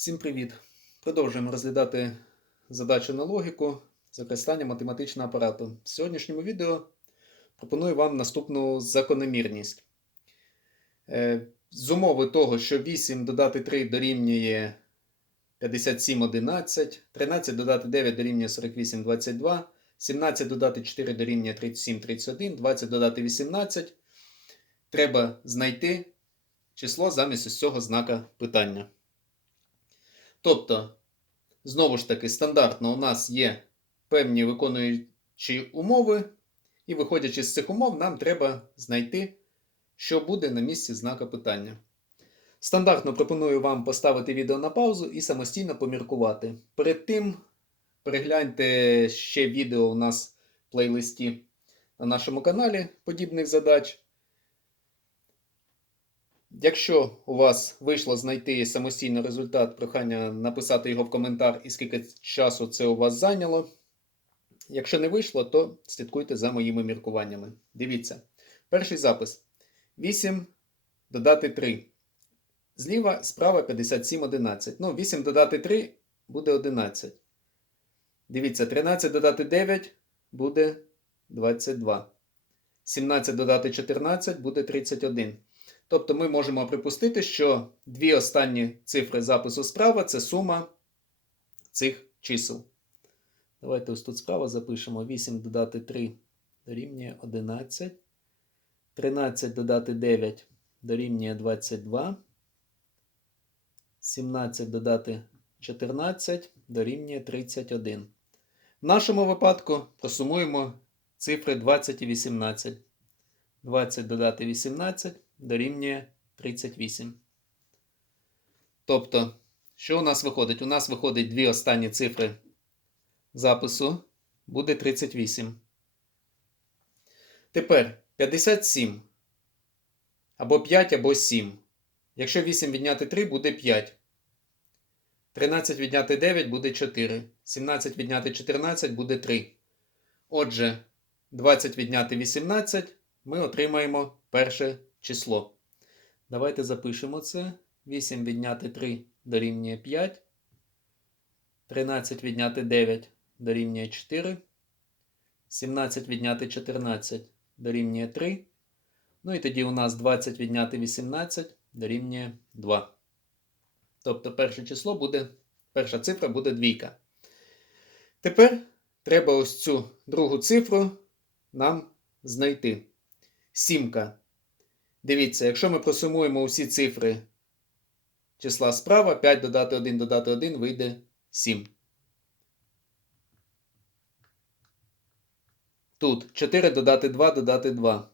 Всім привіт! Продовжуємо розглядати задачу на логіку з використанням математичного апарату. В сьогоднішньому відео пропоную вам наступну закономірність. Е, З умови того, що 8 додати 3 дорівнює 57 11, 13 додати 9 дорівнює 48 22, 17 додати 4 дорівнює 37 31, 20 додати 18. Треба знайти число замість ось цього знака питання. Тобто, знову ж таки, стандартно у нас є певні виконуючі умови, і виходячи з цих умов, нам треба знайти, що буде на місці знака питання. Стандартно пропоную вам поставити відео на паузу і самостійно поміркувати. Перед тим перегляньте ще відео у нас в плейлисті на нашому каналі подібних задач. Якщо у вас вийшло знайти самостійно результат, прохання написати його в коментар і скільки часу це у вас зайняло. Якщо не вийшло, то слідкуйте за моїми міркуваннями. Дивіться. Перший запис. 8 додати 3. Зліва, справа 57 11. Ну, 8 додати 3 буде 11. Дивіться, 13 додати 9 буде 22. 17 додати 14 буде 31. Тобто ми можемо припустити, що дві останні цифри запису справа це сума цих чисел. Давайте ось тут справа запишемо 8 додати 3 дорівнює 11. 13 додати 9 дорівнює 22. 17 додати 14 дорівнює 31. В нашому випадку просумуємо цифри 20 і 18. 20 додати 18 дорівнює 38. Тобто, що у нас виходить? У нас виходить дві останні цифри запису буде 38. Тепер 57. Або 5, або 7. Якщо 8 відняти 3, буде 5. 13 відняти 9 буде 4. 17 відняти 14 буде 3. Отже, 20 відняти 18 ми отримаємо перше число. Давайте запишемо це. 8 відняти 3 дорівнює 5. 13 відняти 9 дорівнює 4. 17 відняти 14 дорівнює 3. Ну і тоді у нас 20 відняти 18 дорівнює 2. Тобто перше число буде, перша цифра буде двійка. Тепер треба ось цю другу цифру нам знайти. Сімка. Дивіться, якщо ми просумуємо усі цифри числа справа, 5 додати 1 додати 1 вийде 7. Тут 4 додати 2 додати 2.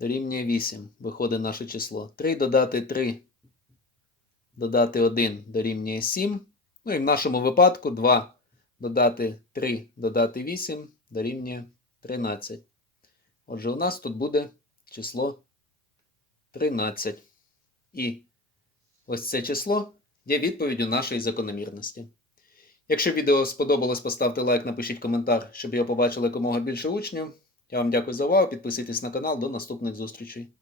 Дорівнює 8. Виходить наше число. 3 додати 3 додати 1 дорівнює 7. Ну і в нашому випадку 2 додати 3 додати 8 дорівнює 13. Отже, у нас тут буде число 13. І ось це число є відповіддю нашої закономірності. Якщо відео сподобалось, поставте лайк, напишіть коментар, щоб його побачили якомога більше учнів. Я вам дякую за увагу. Підписуйтесь на канал. До наступних зустрічей.